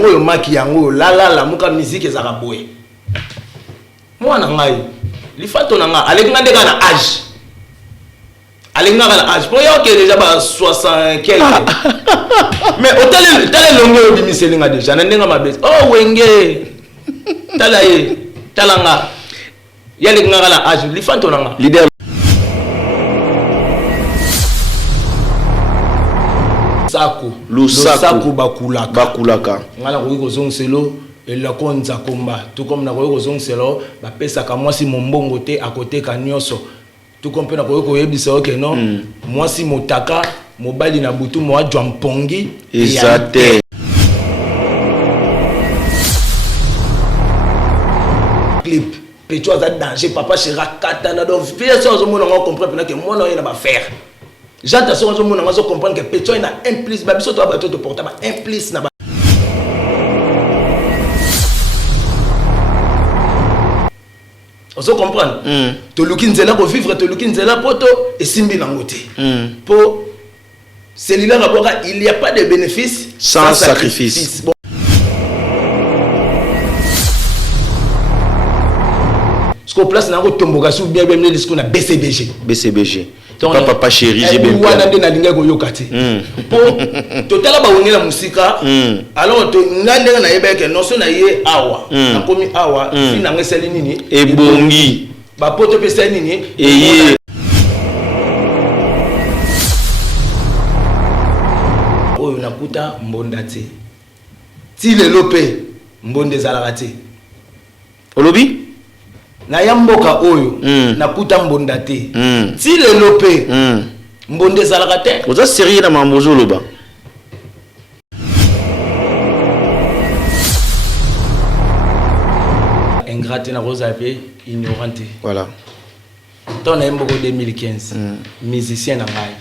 yango yo maki yango la muka musique ezaka boye mwana ngai lifato na nga alenga ndeka na âge alenga na âge pour yo que déjà ba 60 quelque mais tala longo bimiselinga déjà na ndenga mabesi oh wenge talanga yale nga na âge lifato na nga leader Lusaku bakulaka ngala ko kozongselo ela konza komba tout comme na ko kozongselo ba pesa ka mwasi mombongo te à côté ka nyoso tout comme na ko yebisa ok non mwasi motaka mobali na butu mo ajwa mpongi exacte clip pecho za danger papa chira katana donc vieux ça zo mona on comprendre que moi non il va faire j'entends ça zo mona on comprendre que pecho il a implice ba biso to ba to portable implice na on se comprendre to lukinzela ko vivre to lukinzela poto et simbi nangote pour celui-là il n'y a pas de bénéfice sans sacrifice. Bon. Ce qu'on place dans le tomboga sous bien bien ce qu'on a BCBG. Papa chéri, j'ai bien. Pour total ba wongela musika alors to ngande na yebeke no so na ye awa na komi awa fina ngeseli nini ebongi ba poto pesa nini eye oyo nakuta mbonda te ti lelo pe mbonde zalaka te olobi na yamboka oyo nakuta mbonda te ti lelo pe mbonde zalaka te oza sérieux na mambozo loba ingrate na rosa pe ignorante voilà tant na mboko 2015 musicien na ngai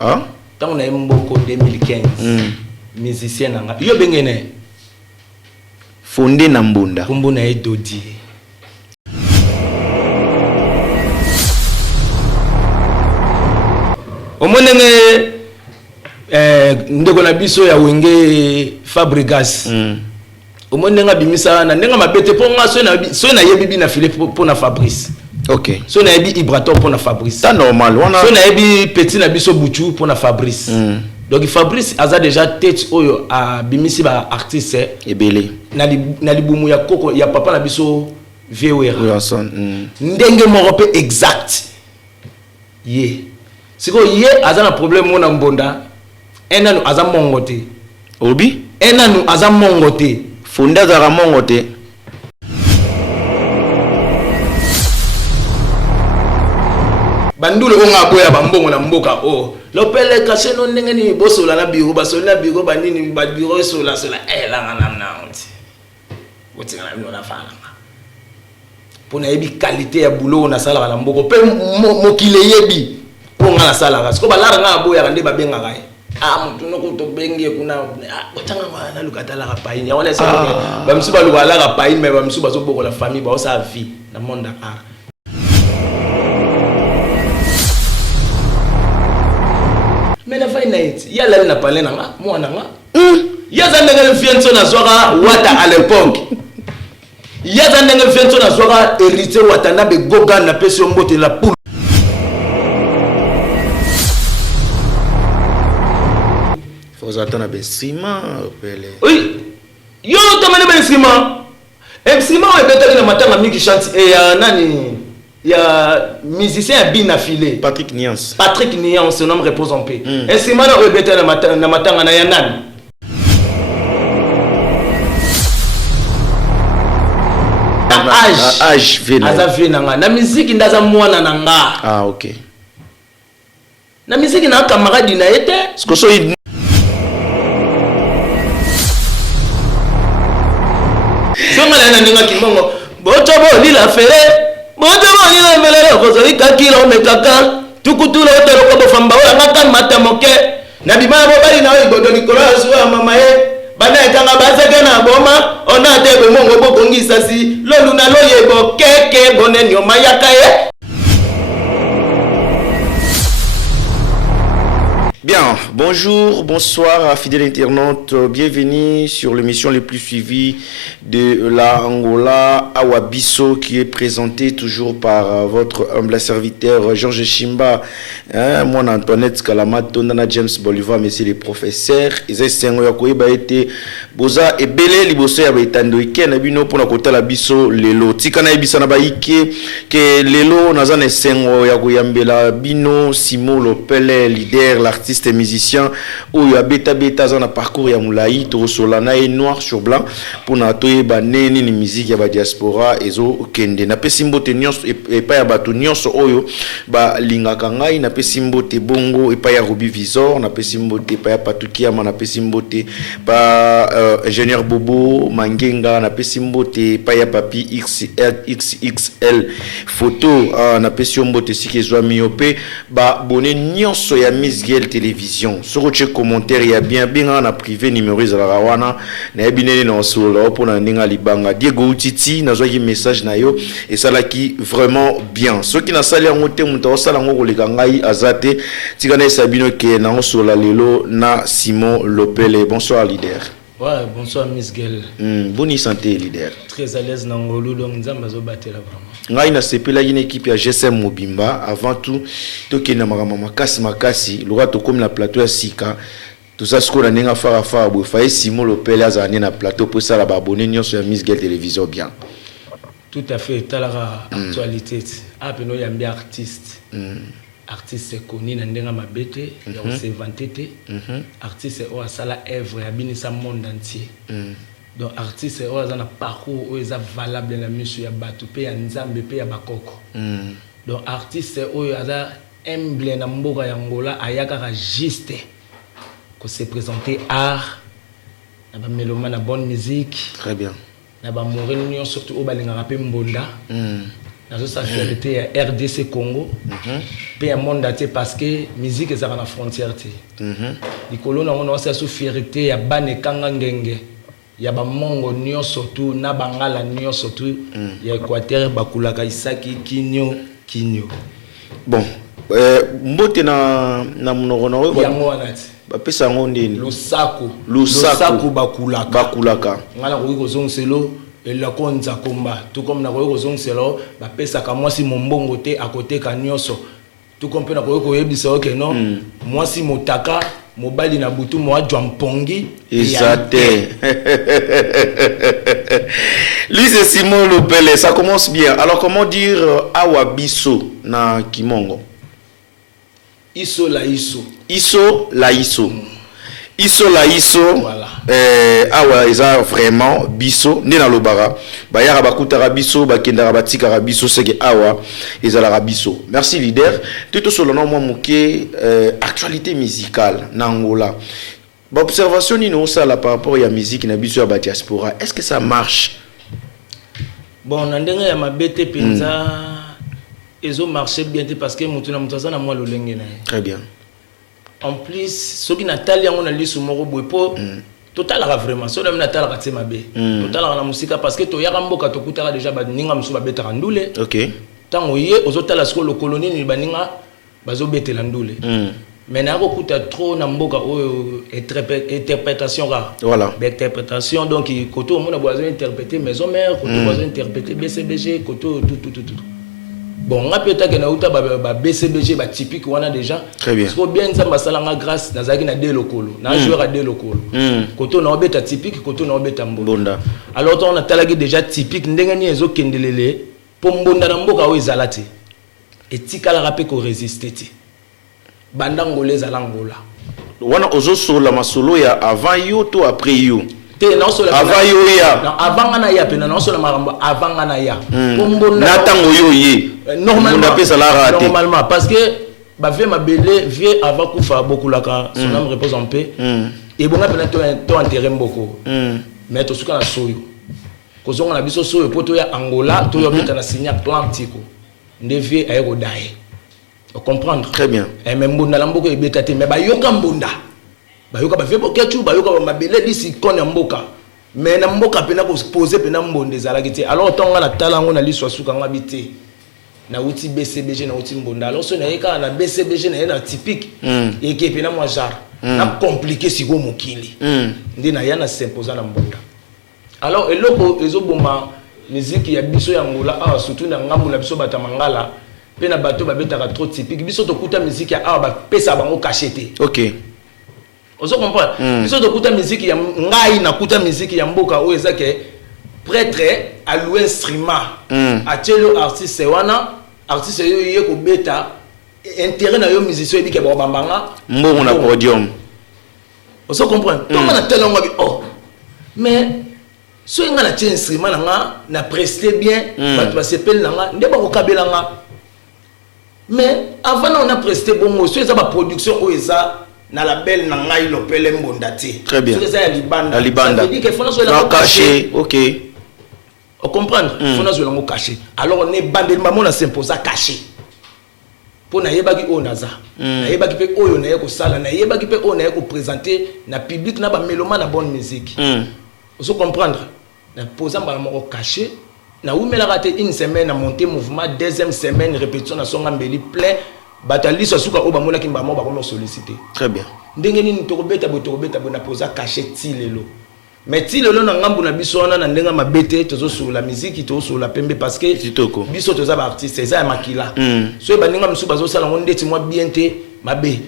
ah tant na mboko 2015 musicien na ngai yo bengene fondé na mbunda kumbu na edodi omonenge ndeko na biso ya wenge Fabregas omonenga bimisa na ndenga mabete po nga so na yebi na filet po na Fabrice ok so na yebi Ibraton po na Fabrice ça normal wana so na yebi petit na biso Bouchou po na Fabrice donc Fabrice aza déjà tête oyo a bimisi ba artiste ebele na libumu ya koko ya papa na biso VOR ndenge moko pe exact ye siko ye aza na problème mona mbonda enanu aza mongo te obi enanu aza mongo te fonda za mongo te bandule onga boya bambongo na mboka o lopele kashe no ndenge ni bosola na biro basola na biro bandini ba biro sola la na onti wotinga na bino na fana pona yebi qualité ya boulot na sala na mboko pe mokile yebi ponga na sala parce que balara nga boya nde babenga kai mutu noko to benge kuna otanga na lukata la paini ya wala sa ba msuba lukala la paini mais ba msuba zo boko la famille ba sa vie na monde a mais na fine night ya la na parler na nga mwana nga ya za ndenge fienso na zwaka wata à l'époque ya za ndenge fienso na zwaka hérité wata na be goga na peso mbote la poule faut attendre besima pele oui yo tamane besima besima e betali na matanga miki chante e ya nani ya musicien ya bin affilé Patrick Niance son nom repose en paix besima na e betali na matanga na ya nani âge vena aza vena na musique ndaza mwana na nga ah ok na musique na camarade na été ce so songa na ninga kimongo boto bo lila fere boto bo lila melele ko zo ikakilo mekaka tukutula otero ko bofamba wa ngaka mata moke na bimana bo bali na igodo Nicolas wa mama ye bana ekanga bazeke na boma ona te be mongo bo kongisa si lolu na loyebo keke bonenyo mayaka ye Bien, bonjour, bonsoir, fidèles internautes. Bienvenue sur l'émission les plus suivies de la Angola, Awa Bisso, qui est présentée toujours par votre humble serviteur Georges Chimba, moi Antoinette Kalamato, Nana James Bolivar, messieurs les professeurs. Ils ont été Boza et Belé, Liboso, et Abetando, et Ken, Abino, pour la côté la Bisso, Lelo. Tikana Ibisana Baïke, que Lelo, Nazan et Sengo, Yagoyambela, Bino, Simo, Lopele, leader, l'artiste et musicien, où il y a bêta dans un parcours ya moulaï, Torosolana et noir sur blanc, pour n'atoyer bané ni musique ya ba diaspora, ezo kende. Na pesimbo te nyos et pas ya bato nyos oyo, ba linga kangai, na pesimbo te bongo et pas ya Ruby Visor, na pesimbo te pas ya Patukia, na pesimbo te pas ingénieur Bobo, Mangenga, na pesimbo te pas ya Papi XXL photo, na pesimbo te sikezwa miope, ba boné nyos ya Miss Girl télévision. Sur le commentaire, il y a bien en privé numéro de la Rawana. Na ebinene na solo pour na ninga libanga. Diego Utiti na zo message na yo et ça là qui vraiment bien. Ceux qui na sali en moté muta sala ngoko le gangai azate tikana sabino ke na solo lelo na Simon Lopele. Bonsoir leader. Ouais, bonsoir Miss Girl. Bonne santé leader. Très à l'aise dans Ngolo donc nzamba zo batela vraiment. Ngai na sepela une équipe ya GSM Mobimba avant tout tokena makasi lora to comme la plateau ya sika tout ça ce qu'on a ninga fara bo faye Simon Lopele azane na plateau pour ça la abonné nyonso ya Miss Girl télévision bien. Tout à fait, talara actualité. Apeno yambi artiste. Artiste c'est connu na ndenga mabete, ya se vanté. Artiste o asala œuvre ya binisa monde entier. Donc artiste est un parcours où est valable dans la musique ya batu pe ya nzambe pe ya bakoko. Donc artiste est humble na mboka ya Angola ayaka juste ko se présenter art na ba mélomane na bonne musique. Très bien. Na ba morenyo surtout au balinga rapé mbonda. Na zo sa fierté ya RDC Congo. Pe ya monde entier parce que musique est na frontière té. Likolo na on sa fierté ya bane kanga ngenge. Ya ba mongo nyonso tu na bangala nyonso tu ya Équateur bakulaka isaki kinyo. Bon mbote na mnogo na ya mwanati ba pesa ngondeni lusaku bakulaka ngala ko kozongselo ela konza komba tout comme na ko kozongselo ba pesa ka mwasi mombongo te à côté ka nyonso tout comme pe na ko yebisa OK non mwasi motaka mobali na butu mo adwa mpongi exacté. Lui c'est Simon Lopele, ça commence bien. Alors comment dire Awa Bisso na Kimongo? Iso la iso. Voilà. Awa eza vraiment Bisso né na lobara. Ba yara bakutara Bisso, ba kendara batikara Bisso seke awa ezala Bisso. Merci leader. Tout solo na moi muke actualité musicale na Angola. Ba observation ni no ça là par rapport à musique na Bisso ya ba diaspora. Est-ce que ça marche? Bon, na ndenge ya mabete penza ezo marché bien parce que mutu na mutaza na moi lolenge na. Très bien. En plus, ceux qui n'attendent pas les sumoro boepo, total vraiment. Ceux qui n'attendent pas mabe, total la musique parce que to yarambo kato kutara déjà ba ninga musu ba betara ndule. OK. Tant oye ozota la sko le colonie ni baninga bazo betela ndule. Mais na ko kuta trop na mboka o interprétation rare. Voilà. Interprétation donc koto mona bozo interpréter maison mère, koto bozo interpréter BCBG, koto tout. Bon, on a peut-être que nous avons BCBG typique on a déjà. Très bien. Parce que bien ça masalanga grâce nazaki na deux locaux. Na joueur à deux locaux. Koto na obeta typique, koto na obeta mbonda. Alors on a talaki déjà typique ndengani ezo kendelele pour mbonda na mboka o ezalati. Et tikala rapé ko résister ti. Banda ngoleza langola. Wana ozo solo masolo ya avant yo to après yo. Avant yo ya avant ngana ya pena non solo maramba avant ngana ya na tango yo ye normalement parce que ba vie mabele vie avant kufa beaucoup la son âme repose en paix et bon pena to enterrer mboko mais to suka na soyo kozonga na biso soyo poto ya Angola to yo beta na signer Atlantico nde vie ayeko dae on comprendre très bien et même mbonda la mboko e beta te mais ba yoka mbonda bayoka ba febo ketu bayoka ba mabele disi kona mboka mais na mboka pena ko poser pena mbonde zalaki te alors tonga na talango na liswa suka nga bité na uti BCBG na uti mbonda alors so na yeka na BCBG na yana typique et qui pena moi genre na compliqué siko mokili ndi na yana s'imposer na mbonda alors eloko ezoboma musique ya biso ya ngula ah surtout na ngambu na biso bata mangala pe na bato babetaka trop typique biso tokuta musique ya ah ba pesa bango cachete OK ozo comprendre biso tokuta musique ya ngai na kuta musique ya mboka o ezake prêtre à l'instrument à telo artiste wana artiste yo yé ko beta intérêt na yo musicien bi ke ba bambanga mbongo na podium ozo comprendre to na telo ngabi oh mais so nga na tie instrument na prester bien ba to sepel nga nde ba ko kabela nga mais avant on a presté bongo so eza ba production o eza na label na ngai lopele mbondati très bien so eza ya libanda ça veut dire que faut na so caché OK on comprendre faut na so la caché alors on est bandé maman na s'imposer caché pour na yebaki o naza na yebaki pe oyo na yeko sala na yebaki pe o na yeko présenter na public na ba mélomane na bonne musique on comprendre na poser ba moko caché na umela raté une semaine à monter mouvement deuxième semaine répétition na songa mbeli plein batali so suka oba mona kimba mo ba ko solliciter très bien ndenge nini tokobeta bona posa caché tilelo mais tilelo na ngambu na biso wana na ndenga mabete tozo sur la musique tozo sur la pembe parce que Titoko biso toza ba artiste ça ya makila so ba ninga msuba zo sala ngonde ti moi bien te mabe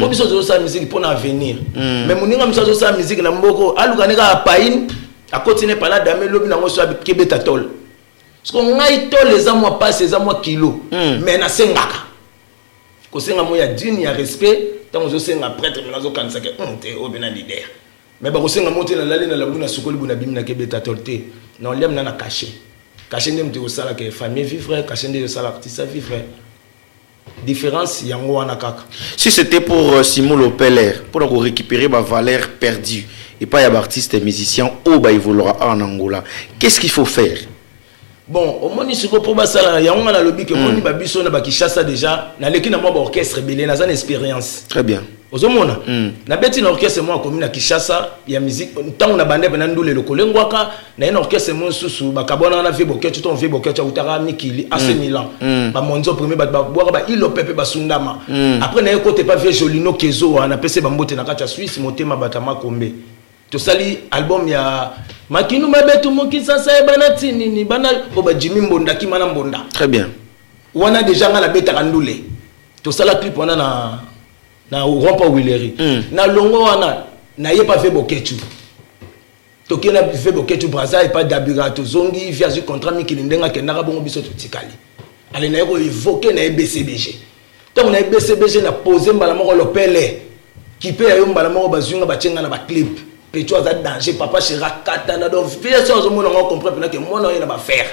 po biso tozo sala musique pour l'avenir mais moninga msuba zo sala musique na mboko aluka neka pain a continuer par là dame lobi na ngoso abikebeta tol parce que ngai tol les a moi passe les a moi kilo mais na sengaka ko senga mo ya digne ya respect tant zo senga prêtre mais nazo kanisa ke te obena leader mais ba ko senga mo te na lali na labu na sokoli buna bimina kebeta tolté non lem na caché caché ndem te ko sala ke famille vivre caché ndem sala artiste vivre différence yango wana kaka si c'était pour Simon Lopeler pour récupérer ma valeur perdue et pas y a artiste et musicien au ba évoluera en Angola qu'est-ce qu'il faut faire? Bon, au moins si pour basala ya on a lobby que moni ba biso na ba Kinshasa déjà na leki na moi ba orchestre belé na zane expérience très bien ozomona na beti na orchestre moi commune na Kinshasa ya musique tant na bande na ndule le kolengwaka na une orchestre moi susu ba kabona na vie boketu ton vie boketu utara mikili AC Milan ba monzo premier ba boire ba ilo pepe ba sundama après na côté pas vie Jolino Kezo na pese ba mbote na kacha Suisse motema batama kombe to sali album ya makinu mabetu mokisa sa bana tinini bana oba Jimmy Mbonda ki mana Mbonda très bien wana déjà nga la beta kandule to sala clip wana na rompa Willery na longo wana na yepa fe boketu to kena fe boketu braza et pas dabira to zongi via ce contrat mikili ndenga kenaka bongo biso to tikali ale na yeko évoquer na BCBG to na BCBG na poser mbala moko lopele ki pe ayo mbala moko bazunga bachenga na ba clip Pécho a danger, papa chéra katana donc viens sur ce monde on comprend que moi non il va faire.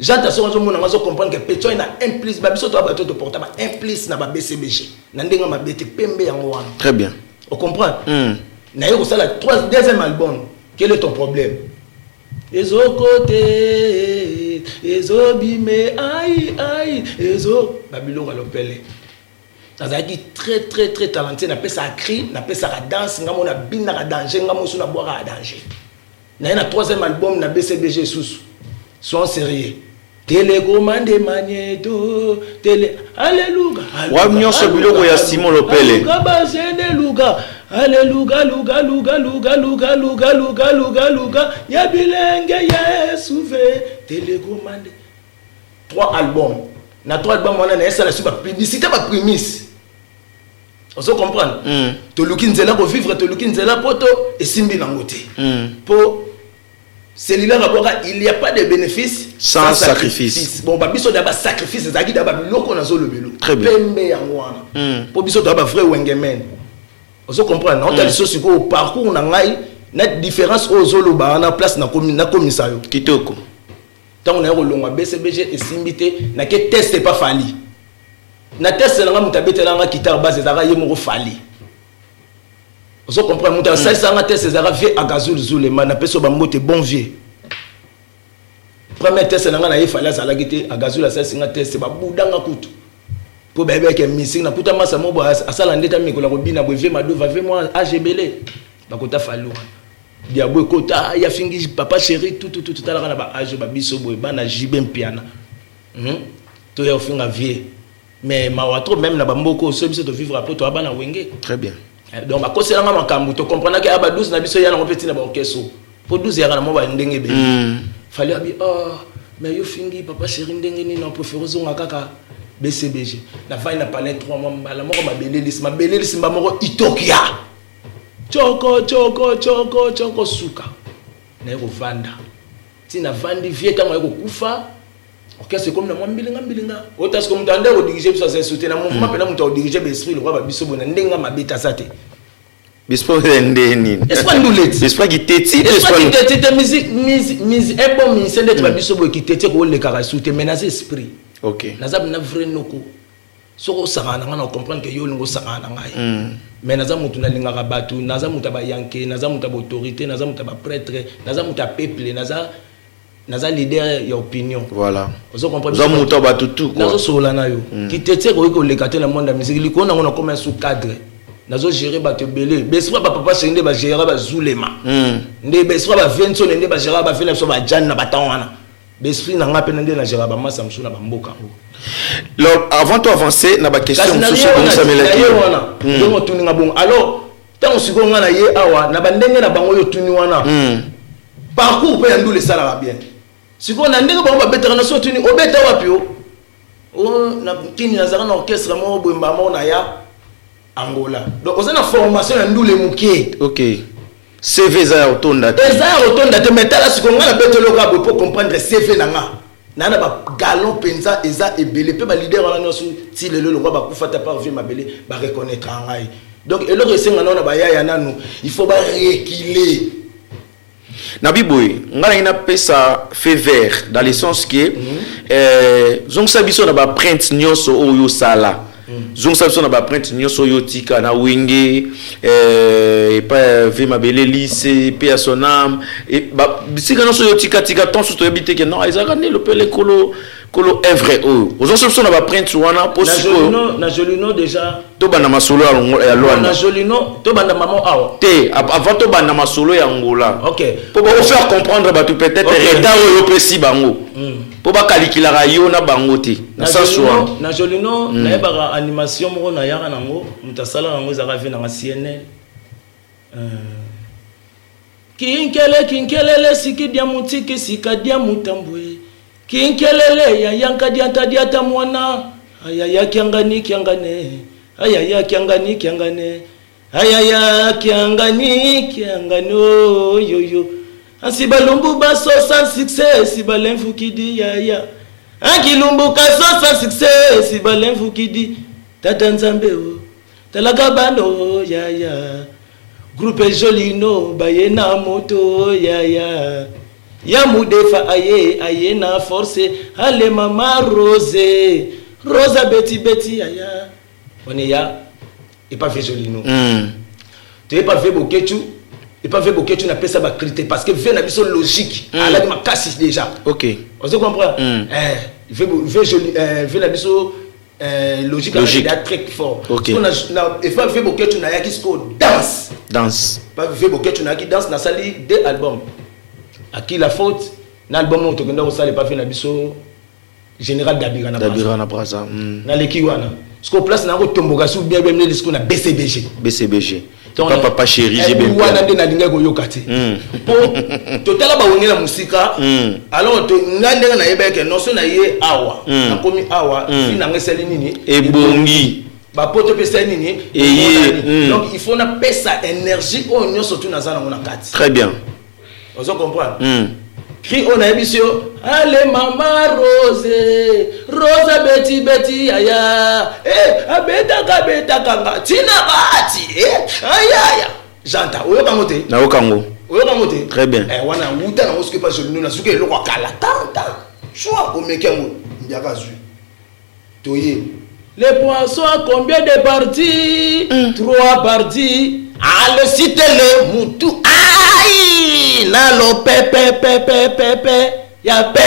J'entends sur ce monde on comprendre que Pécho il a implice ba biso to ba to portable implice na ba BCBG. Na ndenga ma bete pembe yango wana. Très bien. On comprend? Na yo ça la deuxième album. Quel est ton problème? Ezo côté, ezo bime aïe, ezo babilo alopele. Nazaki très talentueux na pesa cri na pesa la danse ngamo na bina la danger ngamo suna boire à danger na troisième album na BCBG sous son sérieux télécommande magnéto télé alléluia wa nyonso biloko ya Simon Lopele kaba jene luga alléluia luga ya bilenge Yesu ve télécommande 3 albums na 3 albums on a ça la super publicité ba prémisse on se comprendre to luki nzela ko vivre to luki nzela poto et simbi na ngote pour celui-là il n'y a pas de bénéfice sans sacrifice bon ba biso da ba sacrifice ezaki da ba biloko na zo lobelo très bien pembe yango wana pour biso da ba vrai wengemen on se comprendre on tali so siko parcours na ngai na différence o zo loba na place na komisa yo kitoko tant on a rolonga BCBG et simbité na ke test pas fali na test na ngamu tabetela nga guitare base ezaka yemo fali on se comprend muta ça ça nga test ezaka vie agazul zulema na peso ba mbote bon vieux premier test na nga na yefali azala gite agazul ça singa test ba budanga kutu po bebe ke missing na kuta masa mobo asala ndeta mikola ko bina bwe vie madova vie moi agbele ba kota falu diabo kota ya fingi papa chéri tout talaka na ba age ba biso boy bana jibe mpiana to ya ofinga vie mais mawatro même na bamboko so biso to vivre après to abana wenge. Très bien. Donc ba koselanga makambu to comprendre que aba 12 na biso ya na petit na ba okeso pour 12 ya na mo ba ndenge be fallait abi mais yo fingi papa chéri ndenge ni na préféré zonga kaka BCBG na vai na palais 3 mois mbala moko mabelelis moko itokia choko suka na yeko vanda tina vandi vie tango yeko kufa ok c'est comme na mbilinga otas comme tande ko diriger biso ça sauter na mouvement pena muto diriger l'esprit le roi biso bona ndenga mabeta sate Bispo ndeni. Espoir nduleti. Espoir qui teti. Espoir qui teti musique un bon ministère d'être biso bo qui teti ko le karasute menacer esprit. OK. Nazab na vrai noko. Soko sangana ngana comprendre que yo lingo sangana ngai. Mais naza mutu na linga rabatu, naza mutu ba yanke, naza mutu ba autorité, naza mutu ba prêtre, naza mutu peuple, naza leader ya opinion. Voilà. Vous comprenez? Naza mutu ba tutu quoi. Nazo sola na yo. Qui teti ko le kater le monde de musique, liko na ngona comme un sous cadre. Nazo gérer ba te belé. Beswa papa sende ba gérer ba zulema. Nde beswa ba venso nde ba gérer ba fela so ba jan na batanwana. Besprit na nga pena nde na gérer ba massa msu na bamboka. Alors, avant de avancer, na ba question sur donc tuni nga bon. Alors, tant siko nga na ye awa na bandenge na bango yo tuni wana. Parcours pe ndule sala ba bien. Siko na ndenge bango ba betaka na so tuni obeta wapi o. O na tini na zaka na orchestre mo boemba mo na ya Angola. Donc on a une formation en doule muké. OK. CV za otonda. Eza otonda te metala sikonga na betelo ka pour comprendre CV nanga. Nana ba galon penza eza ebele pe ba leader wana nyoso ti lelo lo ba kufata par vie mabele ba reconnaître ngai. Donc eloko esenga na ba yaya nanu, il faut ba rééquilibrer. Nabiboy, ngala ina pesa fait vert dans le sens que zong sabiso na ba print nyoso oyo sala. Zong sabiso na ba print nyoso yo tika na wenge et pas ve mabele lycée pe à son âme et ba bisika no so yo tika tant so to habite que non ezaka ne le pele kolo est vrai oh zong sabiso na ba print wana possible na jolino déjà to bana masolo ya loana na jolino to bana maman awa te avant to bana masolo ya Angola. OK pour faire comprendre ba tout peut-être état yo pesi bango pour ba kalikila yo na bango te na ça soit na jolino na yeba animation mo na yaka nango mutasala nango zaka ve na CNN kinkelele sikidia mutiki sikadia mutambwe kinkelele ya yanka dianta diata mwana ayaya kiangane ayaya kiangane ayaya kiangano yoyo ansibalumbu baso sans succès sibalemfu kidi yaya ankilumbu kaso sans succès sibalemfu kidi tata nzambe o talaka bando yaya groupe jolino bayena moto yaya ya mudefa aye na force ale mama rosa beti yaya on est ya et pas fait jolino tu es pas fait bokechu et pas fait bokechu na pesa ba crité parce que fait na biso logique ala ma casse déjà. OK on se comprend fait joli fait na biso logique est très fort. OK on a et pas fait bokechu na yaki sko danse pas fait bokechu na yaki danse na sali deux albums à qui la faute na album on to kenda ko sali pas fait na biso général Dabira na Braza na leki wana sko place na ko tomboka sou bien le disco na BCBG donc papa chéri j'ai bien wana nde na linga ko yokati po totala ba wengela musika alors to ngande na yebeke no so na ye awa na komi awa fina ngeseli nini ebongi ba poto pesa nini donc il faut na pesa énergie o nyo surtout na zana mona kati. Très bien on se comprend Cri on a émission, allez maman Rosa beti aya, abeta kanga, tina bati, aya, j'entends, oyo kamote. Na okango. Oyo kamote. Très bien. Wana wuta na oske pas jolino na suke lo kwa kala tanta. Choix au mekengo, ndiaka zui. Toye. Les poissons à combien de parties? 3 parties. Ah, le cite le moutou. Aïe! Na lo pepe. Ya pe.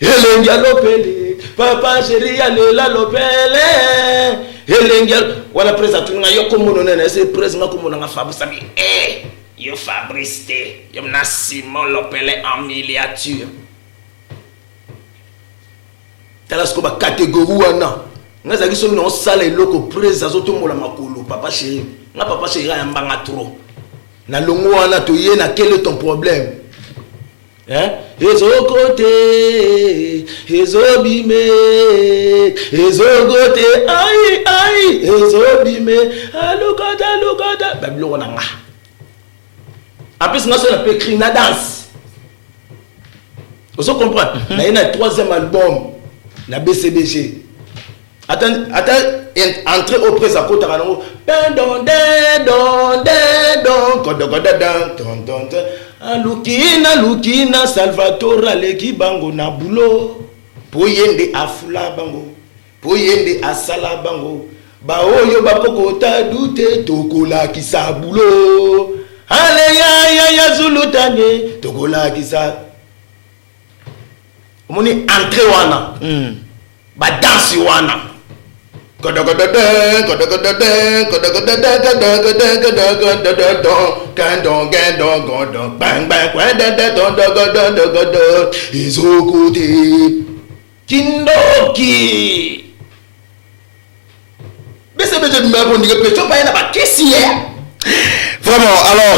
Elengia lo pele. Papa chéri ya le la lo pele. Elengia. Wala presa tunga yo komono nene. Se presa nga komono nga Fabrice sabi. Yo Fabrice te. Yo na Simon lo pele en miniature. tala sko ba catégorie wana nga zaki so no sala eloko presa zo tombola makolo papa chéri nga papa chéri ya mbanga trop na longo wana to ye na quel est ton problème hein ezokote ezobime ezokote ai ezobime alukata babilo na nga en plus nga so na peut écrire na danse vous comprenez na y a un troisième album na BCBG attends entrer au presse à côté à nous Lukina Salvatore Aleki bango na bulo poyende afula bango poyende asala bango ba oyo bakokota dute tokola kisa bulo ale ya zulutane tokola kisa moni entrée wana ba danse wana Kindoki Vraiment, alors,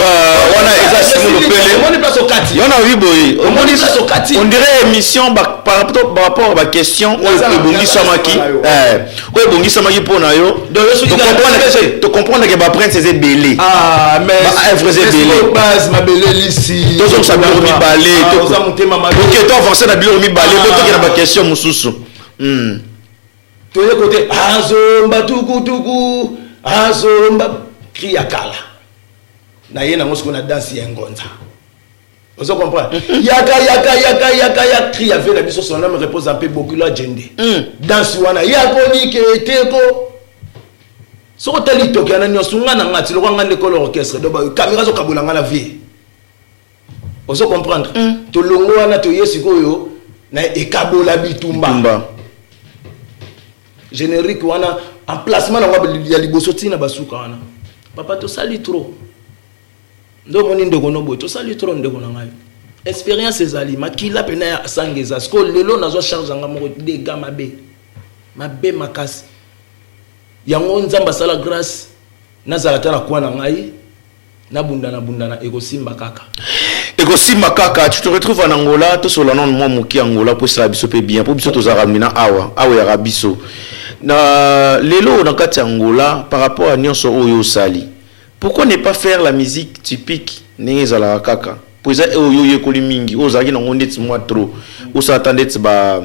on a Simon on dirait émission par rapport à ma question. Tu comprends que ma prince c'est belé. Ah, mais base ma belé ici. Donc ça bien remis balé. Ok, toi avancé na bien remis balé. Toi qui a ma question mususu. Toi côté azomba tuku azomba cria kala. Na yena ngosko na danse ya ngonza. Vous comprenez? Yaka cria avec la biso son nom repose un peu beaucoup la djende. Danse wana yako ni ke teko. So tali toki ana nyosunga na ngati lo ngande ko l'orchestre do ba caméra zo kabulanga la vie. Vous comprendre? To longo wana to yesiko na ekabola bitumba. Générique wana emplacement na ya liboso tina basuka wana. Papa to sali trop. Ndo moni ndeko no boy to sali trop ndeko na ngai. Expérience ezali makila pena ya sangeza sko lelo nazo charge nga moko de gama be. Mabe makasi. Yango nzamba sala grâce nazala tana kwa na ngai na bundana ekosimba kaka. Ekosimba kaka, tu te retrouves en Angola, to solano moi moki Angola pour ça biso pe bien pour biso to zaramina awa ya rabiso. Na lelo na kati Angola par rapport à nyonso oyo sali. Pourquoi ne pas faire la musique typique neza la kaka? Pour ça oyo yekoli mingi, ozaki na ngondeti moi trop. Osa attendait ba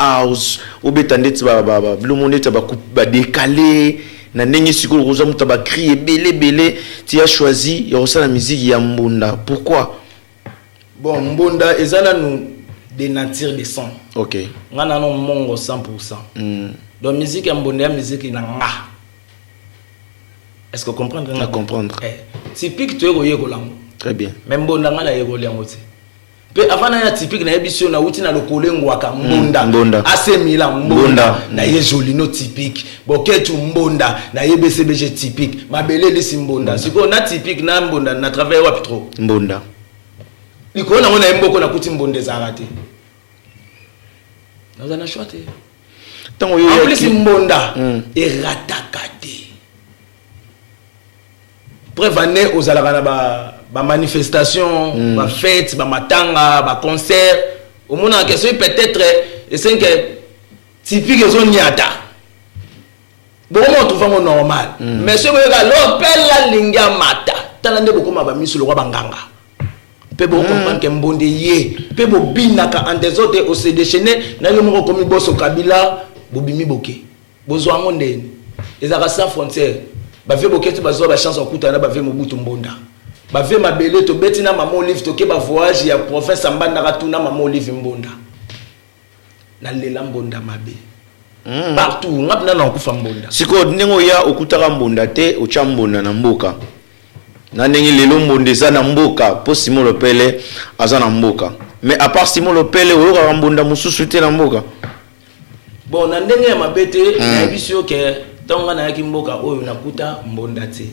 house, obetandeti ba blumondeti ba décalé na ndenge siko roza muta ba crier belé, tu as choisi ya la musique ya mbunda. Pourquoi? Bon, mbunda ezana nous des nature de son. OK. Ngana no mongo 100%. Donc musique ya mbunda ya musique na nga. Est-ce que vous comprenez? À comprendre. Typique tu es kolango. Très bien. Même mbunda ngana yego liango ti. Pe avant na typique na ebition na uti na lokolengo aka mbunda. AC Milan mbunda na ye jolino typique. Boketu mbunda na ye BCBG typique. Mabele lisi mbunda. Siko na typique na mbunda na travailler wapi trop. Mbunda. Liko na ngona mboko na kuti mbonde za raté. Naza na choite. Tango yo en plus mbonda eratakate. Prévaner aux alagana ba manifestation, ba fête, ba matanga, ba concert. Au monde en question peut-être et c'est que typique zone nyata. Bon on trouve vraiment normal. Mais ce que l'opel la linga mata. Talande beaucoup ma ba misu le roi banganga. Pe bo comprendre que mbonde yé, pe bo binaka en des autres au se déchaîner na yo mo komi bosso kabila bo bimi boké. Bozwa ngondeni. Ezaka sans frontière. Bave boketi bazo ba chance okuta na bave mobutu mbonda. Bave mabele to betina mama olive to ke ba voyage ya professeur Mbanda katuna mama olive mbonda. Na lela mbonda mabe. Partout ngapna na okufa mbonda. Siko ndenge ya okuta mbonda te ocha mbonda na mboka. Na ndenge lelo mbondeza na mboka po Simon Lopele aza na mboka. Mais à part Simon Lopele oyoka mbonda mususu te na mboka. Bon na ndenge ya mabete na bisio ke tonga na yaki mboka oyo nakuta mbonda te.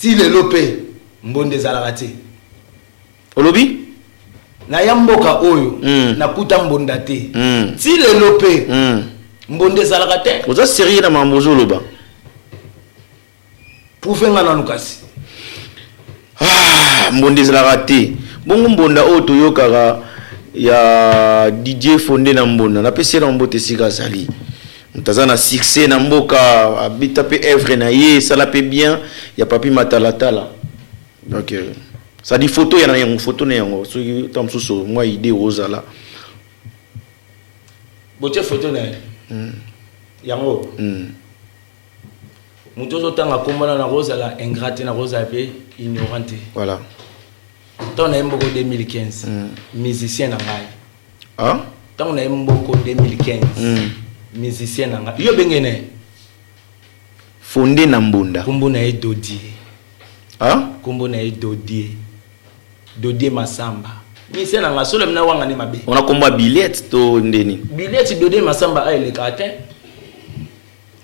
Ti lelo pe mbonde zalaka te. Olobi? na ya mboka oyo na kuta mbonda te ti lelo pe mbonde ezalaka te oza sérieux na makambo ozoloba prouve nga nanu kasi mbonde ezalaka te bongo mbonda oyo toyokaka ya DJ Fondé na mbonda napesi na mbote esika azali mutaza na succès na mboka abita pe œuvre na ye sala pe bien ya papi matalatala donc ça dit photo ya na yango photo na yango soki tamsuso moi idée ozala botie photo na yango mutu ozotanga kombona na kozala ingrate na kozala pe ignorante voilà ntango na ye mboko 2015 musicien na ngai ntango na ye mboko 2015 musicien na ngai yo bengene Fondé na mbunda kombo na ye Dodier kombo na ye Dodier Masamba musicien na ngai solo mna wanga ni mabe on a komba billet to ndeni billet Dodier Masamba aeleka te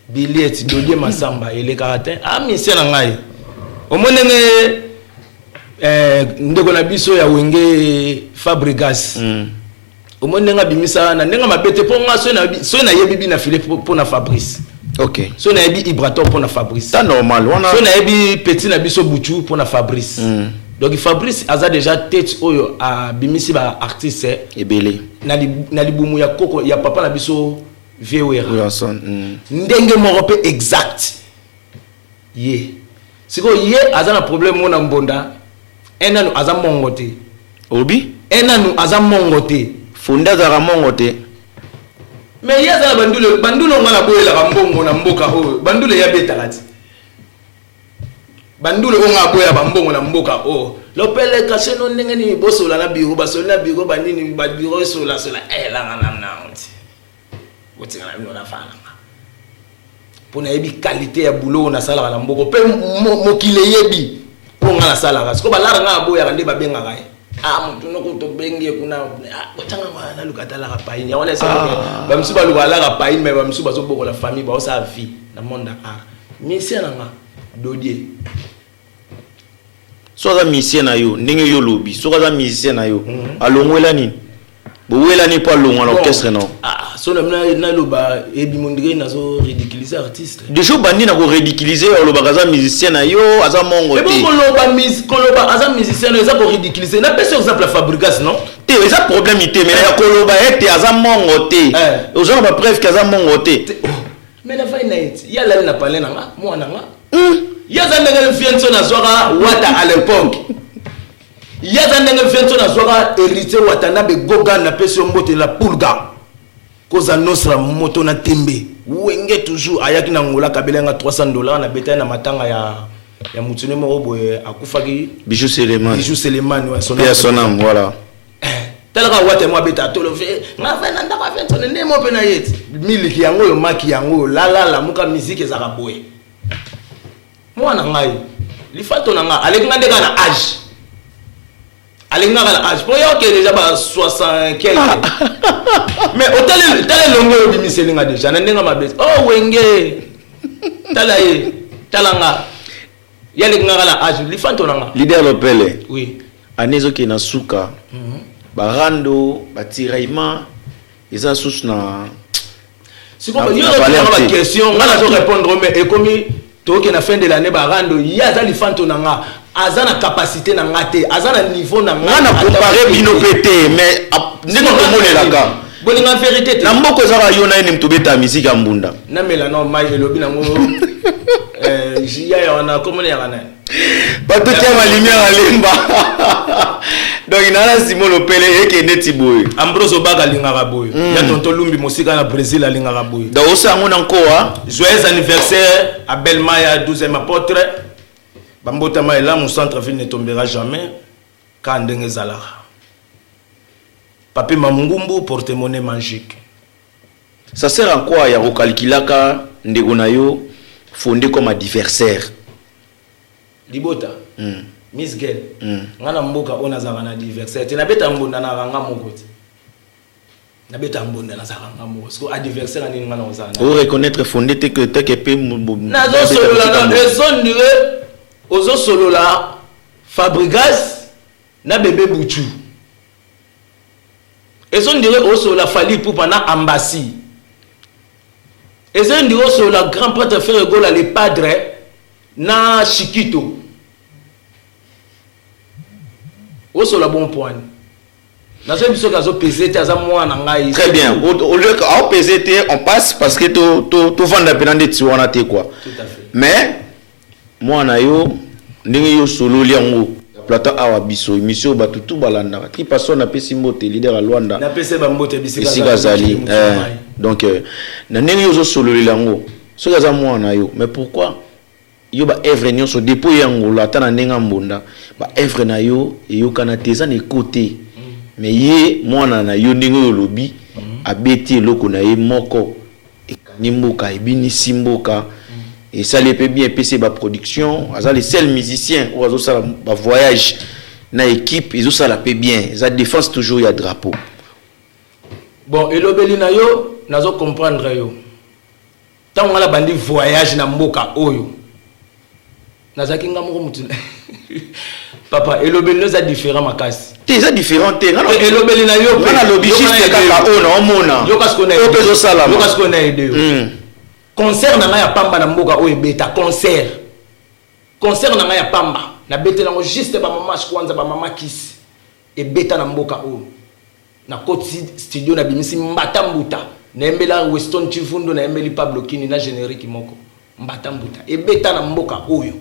billet Dodier Masamba eleka te musicien na ngai omonenge ndeko na biso ya wenge Fabregas omonenga bimisa na ndenga mabete po nga so na yebi na filet po na Fabrice OK so na yebi Ibraton po na Fabrice ça normal wana so na yebi petit na biso Bouchou po na Fabrice donc Fabrice aza déjà tête oyo a bimisi ba artiste ebele na libumu ya koko ya papa na biso Viewera ndenge moko pe exact ye siko ye aza na problème mona mbonda enanu aza mongo te obi enanu aza mongo te Fondé azaka mongo te mais ye aza na bandulo nga na boyelaka mbongo na mboka oyo bandulo ya betaka ti bandulo oyo nga boyela bambongo na mboka oyo lopeleka seno ndenge nini bosola na biro basola na biro banini babiro esola elanga namna onti otinga na bino nafananga mpona yebi qualité ya boulot nasalaka na mboko mpe mokili yebi mpo nga nasalaka siko balara nga aboyaka nde babengaka ye mutu noko tobengi kuna otanga na lukatalaka paini yango lesa bamisu baluka alaka paini me bamisu bazobokola famille baosala vie na monde art musicien na nga Dodier so aza musicien na yo ndenge yo lobi so aza musicien na yo alongwela nini bowelani po alongwa na orchestre non so na loba ebimondike nazo ridiculiser artiste déjà bandi na ko ridiculiser olobaka aza musicien na yo aza mongo te koloba aza musicien eza ko ridiculiser na pese exemple ya Fabrigas non te eza problème ite mais ya koloba ete aza mongo te ozana ba preuve que aza mongo te mais la fin night ya la na parler na nga mwana nga ya za ndenge fienso na zwaka wata à l'époque ya za ndenge fienso na zwaka héritier watana be goga na pese mbote la pulga koza nostra moto na tembe wenge toujours ayaki na ngola kabelenga $300 na betaille na matanga ya mutune moko boye akufaki Bijou Selemani ouais son âme voilà talaka wate mo beta tolo fe nga fa na ndaka fe tone ne mo pe na yeti miliki yango yo maki yango la muka musique ezaka boye mwana ngai lifato na nga aleki ngande kana âge alinga kana âge po yo ke déjà ba 60 quelque mais otale longo yo bimiselinga déjà na ndenga mabesi wenge talanga yale nga kana âge lifato na nga leader Lopele oui anezo ke na suka barando batiraillement eza sous na siko yo ba question nga na zo répondre mais ekomi toke na fin de l'année barando ya za lifanto na nga aza na capacité na nga te aza na niveau na nga na comparer bino pété mais ndeko komonelaka bolinga vérité te na mboko ezaka yo na ene mtu beta musique ya mbunda na mela no mai elobi nango jia ya wana komone ya kana bato tia ma lumière alemba donc inana Simon Lopele eke neti boye Ambrose Obaga lingaka boye ya tonto Lumbi Mosika na Brésil alingaka boye da osango na nkoa joyeux anniversaire à Belmaya 12e apôtre bambota maela mon centre ville ne tombera jamais quand ndenge zalaka Papi Mamungumbu porte-monnaie magique. Ça sert à quoi ya calculaka ndeko na yo Fondé comme adversaire. Libota. Miss Girl. Ngana mboka ona za na adversaire. Tina beta mbonda na ranga moko. Na beta mbonda na za ranga moko. Parce que adversaire ni ngana ozana. Pour reconnaître Fondé te que pe na zo solo la raison dire ozo solo la Fabregas na bébé Bouchou. Et on dirait aussi la Fali pour pendant ambassade. Et on dirait aussi la grand prêtre frère Gola les padres na Chiquito. Aussi la bon point. Très bien. Au lieu qu'au PZT, on passe parce que tu vends la peine de tuer quoi. Tout à fait. Mais, moi, je solo liango. Plateau awa biso émission batutu balanda. Tri personne n'a pas simbote leader à Luanda. N'a pas simbote ici Gazali. Donc, na yo solo liango. So gaza moi na yo. Mais pourquoi? Yo ba evre nyon so dépôt yango la tana nenga mbonda. Ba evre na yo et yo kana teza ne côté. Mais ye mwana na yo ndenge yo lobi abeti loko na ye moko ekanimboka ebini simboka et ça les peut bien PC ba production aza les seuls musiciens ou azo sala ba voyage na équipe ils ont ça la peut bien ça défense toujours il y a drapeau bon elobeli na yo nazo comprendre yo tant on a bandi voyage na mboka oyo nazaki ngamoko mutu papa elobeli no za différent makasi c'est différent elobeli na yo pe na lobby juste kaka ona omona yo kasi kona yo pezo salama yo kasi kona idée concert na ya pamba na mboka oyo beta concert na ya pamba na beta na juste ba mama kwanza ba mama kisi e beta na mboka oyo na koti studio na bimisi mbata mbuta na embela Weston Chifundo na embeli Pablo Kini na générique moko mbata mbuta e beta na mboka oyo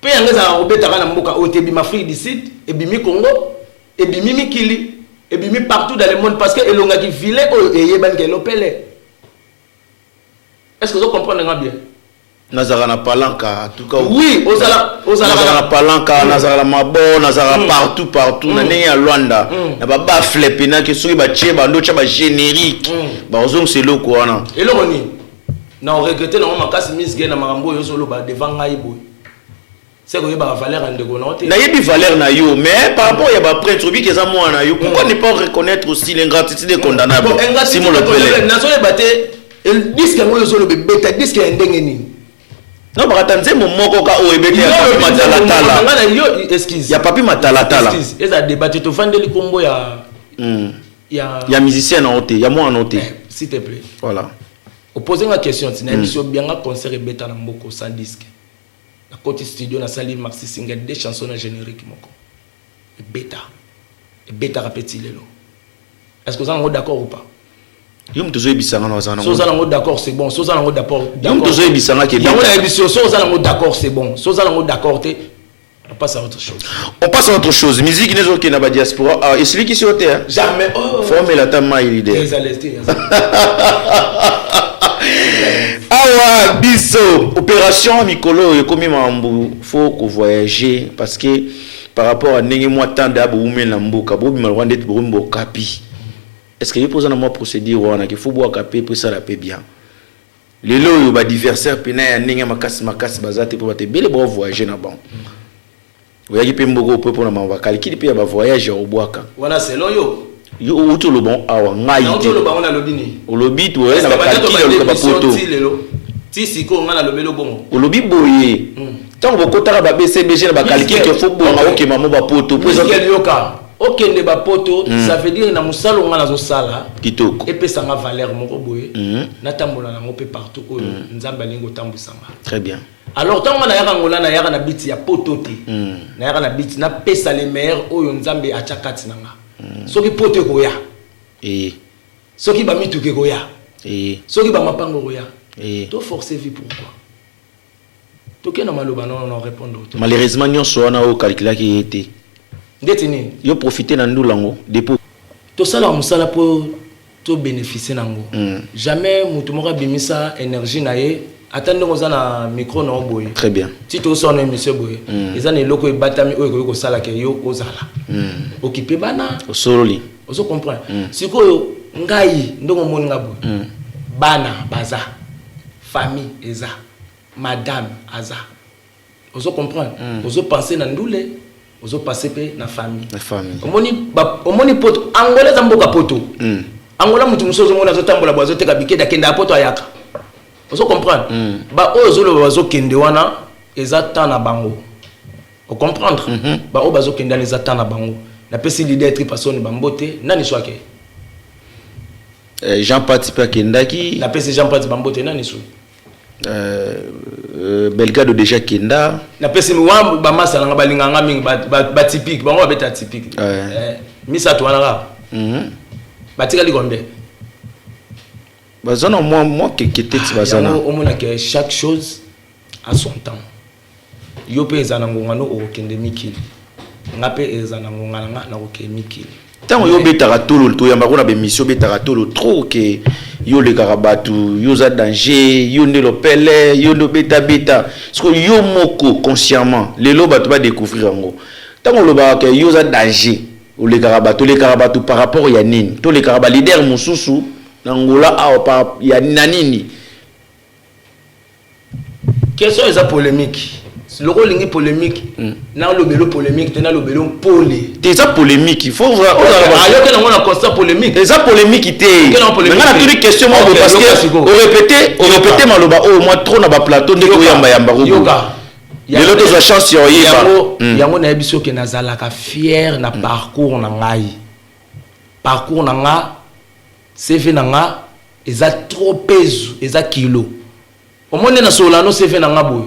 pe yangeza robeta kana mboka oyo te bima Afrique du Sud et bimi Congo et bimi Mikili et bimi partout dans le monde parce que elonga ki vile oyo eyebani ke lopele. Est-ce que vous comprenez bien? Nazara na palanka en tout cas. Oui, Nazara na palanka, Nazara na mabo, Nazara partout na ndenge ya Luanda. Na ba flip na ke soki ba tie ba ndo cha ba générique. Ba ozong c'est loko wana. Eloko ni. Na regretter na makasi Miss Gay na marambo yo solo ba devant ngai boy. C'est que ba valeur ndeko na ote. Na yebi valeur na yo mais par rapport ya ba prêtre bi keza mo na yo. Pourquoi ne pas reconnaître aussi l'ingratitude condamnable? Si mon le na so le baté el disque ngo solo be beta disque ndenge nini. Non, parce que tu moko ka o ebete ya papi matalatala. Ngana yo excuse. Ya papi matalatala. Excuse. Eza débattre to fandeli kombo ya ya musicien na ote, ya moi en ote. S'il te plaît. Voilà. Poser une question, tu n'as émission bien un concert et beta na mboko sans disque. Na côté studio na sali Maxi Singer des chansons na générique moko. Et beta répéter lelo. Est-ce que vous êtes d'accord ou pas? Yom tozo ebisanga na wazana. Soza lango d'accord c'est bon. Soza lango d'accord. Yom tozo ebisanga ke bien. Yango na émission soza lango d'accord c'est bon. Soza lango d'accord te. On passe à autre chose. On passe à autre chose. Musique nezo ke na ba diaspora. Ah, et celui qui sur terre. Jamais. Oh. Former la tama il est. Exalté. Awa biso opération mikolo ekomi mambu faut ko voyager parce que par rapport à ndenge moi tant d'abo umela mboka bobi malwande te bombo kapi. Est-ce que vous posez un procédure ou qu'il faut boire capé pour ça la paix bien? Les lots ou adversaire pena n'enga makasi bazate pour te belle bon voyager na bon. Vous voyez que mboko pour na mabakali qui peut ba voyage au boaka. Voilà c'est lo yo. Yo uto lo bon awa ngai. Uto lo ba on a lobini. O lobi to na bakali lo ba poto. Si si ko ngana lobelo bon. O lobi boye. Tant ko kotara ba BCBG na bakali qui faut boire o ke mamo ba poto. Présenter yoka. Ok, ne ba poto, ça veut dire na musalo nga nazo sala. Kitoko. Et pe sanga valeur moko boye. Na tambola na ngope partout oyo nzamba lingo tambusanga. Très bien. Alors tant na yaka ngola na yaka na biti ya poto te. Na yaka na biti na pesa les meilleurs oyo nzambe acha kati nanga. Soki poto ko ya. Soki ba mituke ko ya. Soki ba mapango ko ya. To forcer vie pourquoi? Toke na maloba non répondre. Malheureusement nyonso wana o calcula ki était. Yo profiter na ndulango dépôt to sala musala pour to bénéficier nango jamais mutu moko bimisa énergie na ye atande ko na micro na boye très bien si to sona monsieur boye ezana eloko ebatami oyo ko sala ke yo ozala occupé bana osololi ozo comprendre sikoyo ngai ndongo moni ngabo bana baza famille eza madame aza ozo comprendre ozo penser na ndule ozo passer pe na famille. La famille. Omoni poto Angola zamboka poto. Angola mutu musozo mona zo tambola bozo teka bikeda kenda poto ayaka. Ozo comprendre? Ba ozo lo bazo kende wana eza tana bango. O comprendre? Ba o bazo kenda eza tana bango. na pesi leader Tripasson Bambote nani swake Jean Patipa Kendaki na pesi Jean Patipa Bambote nani sou Belgado déjà Kenda na pesi mwambu bamasa nga balinganga mingi ba typique bango babeta typique misa to wana batika likombe bazana moi kekete bazana au moins que chaque chose a son temps yo pe ezana ngongano okende mikili ngape ezana ngongana na okende mikili tango yo betaka tolo to yamba ko na be mission betaka tolo trop que yo le karabatu yo za danger yo ndelo pele yo ndo beta parce que yo moko consciemment lelo batu ba découvrir ngo tango lo ba que yo za danger ou le karabatu par rapport ya nini to le karaba leader mususu nangola a pa ya nanini question est polémique le rôle est polémique na le belo polémique tena le belo polé c'est ça polémique il faut ayo que on a constat polémique c'est ça polémiqueité maintenant toutes les questions parce que on répéter maloba au moins trop na ba plateau ndeko yamba yoka de l'autre chance yo yango na biso ke nazala ka fier na parcours na ngai parcours na nga CV na nga eza trop peso eza kilo omone na solano CV na nga boy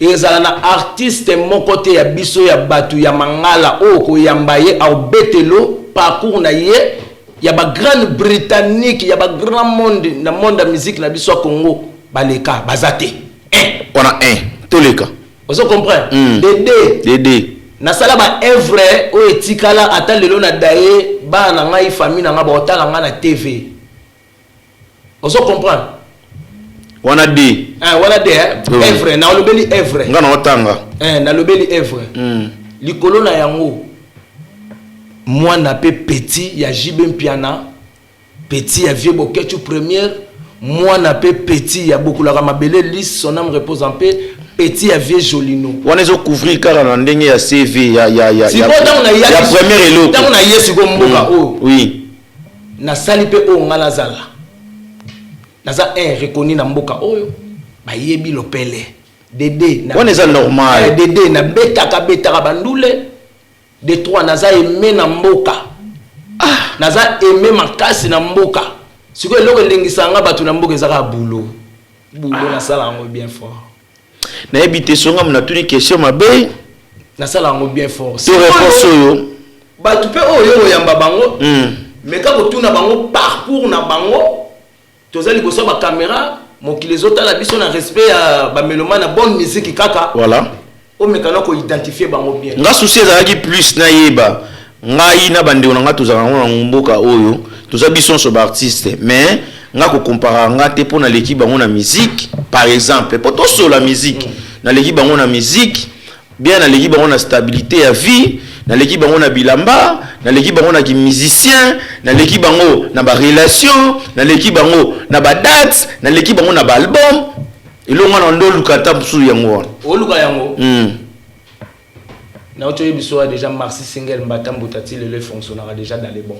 ezala na artiste moko te ya biso ya batu ya mangala oko yamba ye au betelo parcours na ye ya ba grande britannique ya ba grand monde na monde de musique na biso Congo baleka bazate on a tous les cas vous comprenez Dédé na sala ba œuvre o etikala ata lelo na daye ba na ngai famille na nga ba otala nga na TV vous comprenez on a dit œuvre na lobeli œuvre nga na otanga na lobeli œuvre likolo na yango moi na pe petit ya Jibem Piana petit ya Vieux Boketu première moi na pe petit ya Bokula Mabele liste son âme repose en paix petit ya Vieux Jolino on est couvrir car na ndenge ya CV ya première elo tant na yesu ko mboka o oui na sali pe o ngala zala naza reconnu na mboka oyo ba yebi lopele Dédé on est normal Dédé na betaka bandule de trois naza aimé na mboka naza aimé makasi na mboka siko eloko elengisanga batu na mboka ezaka bulo na sala ngo bien fort na ebité songa mna tuni question mabe na sala ngo bien fort c'est réponse yo batu pe oyo yamba bango mais ka ko tuna bango parcours na bango tozali ko so ba caméra mokili ezota la biso na respect ya ba meloma na bonne musique kaka voilà o mekana ko identifier bango bien nga souci ezalaki plus na yeba ngai na bandeko nga tozala na mboka oyo toza biso so ba artiste mais nga ko comparer nga te pona l'équipe bango na musique par exemple poto so la musique na l'équipe bango na musique bien na l'équipe bango na stabilité ya vie na l'équipe bango na bilamba na l'équipe bango na ki musicien na l'équipe bango na ba relation na l'équipe bango na ba date na l'équipe bango na ba album ilo ngana ndo lukata busu yango o luka yango na oto yebiso déjà Marcy Single Mbatambo Tati le fonctionnera déjà dans les bons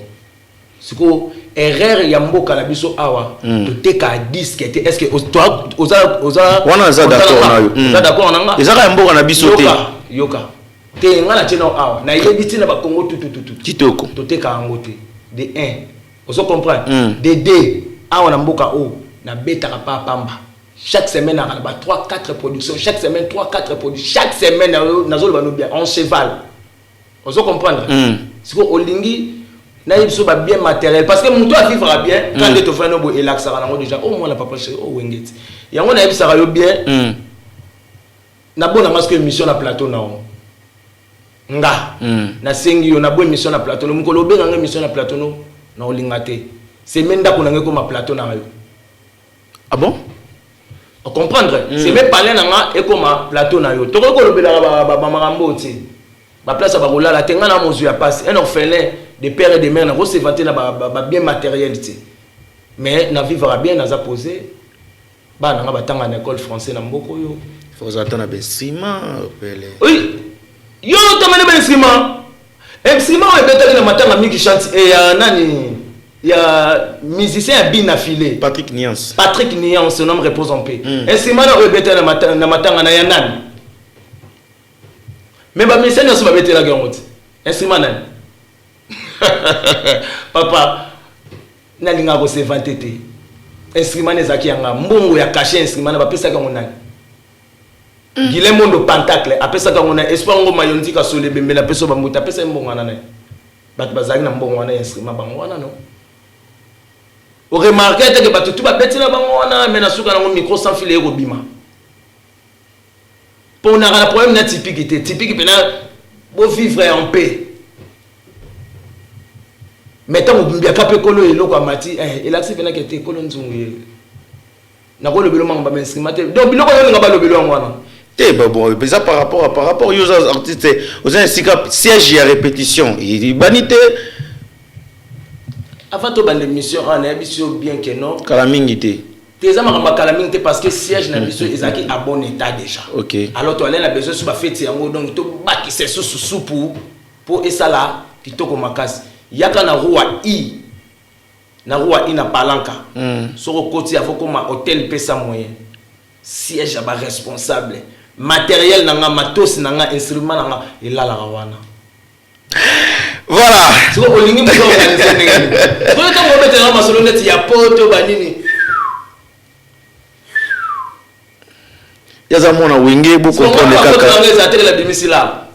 siko erreur ya mboka la biso awa to teka disque est-ce que toi oza wana za d'accord na yo za d'accord na nga ezaka mboka na biso te yoka te nga na tena awa na yebiti na ba Congo tout kitoko to teka ngo te de 1 ozo comprendre de 2 awa na mboka o na betaka pa pamba chaque semaine na ba 3-4 productions chaque semaine 3-4 productions chaque semaine na zo ba no bien en cheval ozo comprendre siko olingi na yebso ba bien matériel parce que mon toi vivra bien quand tu fais no bo relax ça na déjà au moins la papa chez o wengeti yango na yebisa yo bien na bona parce que émission na plateau na nga na sengi yo na bo émission na plateau no mukolo benga nga émission na plateau no na olingate c'est même ndako na ngeko ma plateau na yo ah bon on comprendre c'est même parler na nga et comme plateau na yo to ko lobela ba makambo ti ba place ba rolala tenga na mozu ya passe un orphelin de père et de mère na recevoir na bien matérialité mais na vivre bien na za poser ba na nga batanga na école français na mboko yo faut attendre na instrument pele oui yo tamane ba instrument et betaka na matanga miki chante et ya nani ya musicien bien affilé Patrick Niance son nom repose en paix instrument na betaka na matanga na ya nani mais ba musicien na so ba betela gango instrument nani Papa, nalinga ko se vantete. Instrument ezaki yanga mbongo ya caché instrument ba pesa ka ngona. Guillermo do Pentacle apesa ka ngona espoir ngoma yondika sole bembe na peso ba muta pesa mbongo na. Bat bazaki na mbongo wana instrument bango wana no. O remarquer que ba tout ba beti na bango wana mais na suka na micro sans fil eko bima. Pour na la problème na typique pena bo vivre en paix. Mettons au bien capé colo et loko amati il accepte pena que te colo nzungu. Na ko lobelo manga ba instrument donc biloko yo nga ba lobelo ngwana. Bon, ça par rapport aux artistes, aux instituts, siège à répétition, il banité. Avant de ban l'émission, on a bien que non. Calamité. Tes amis ont calamité parce que siège na l'émission ils acquis à bon état déjà. Ok. Alors toi là besoin sur fête yango donc to baki c'est sous pour et ça là qui to ko makasi. Yaka na roi I. Na roi I na palanka. Sur le côté il faut comme hôtel pesa moyen. Siège à responsable. Matériel nanga matos nanga instrument nanga ila la rawana. Voilà. Si vous voulez organiser ngani. Vous êtes en train de mettre ma solonette il y a poto banini. Yaza mona wenge bu comprendre kaka. Vous avez attaqué la bimisila.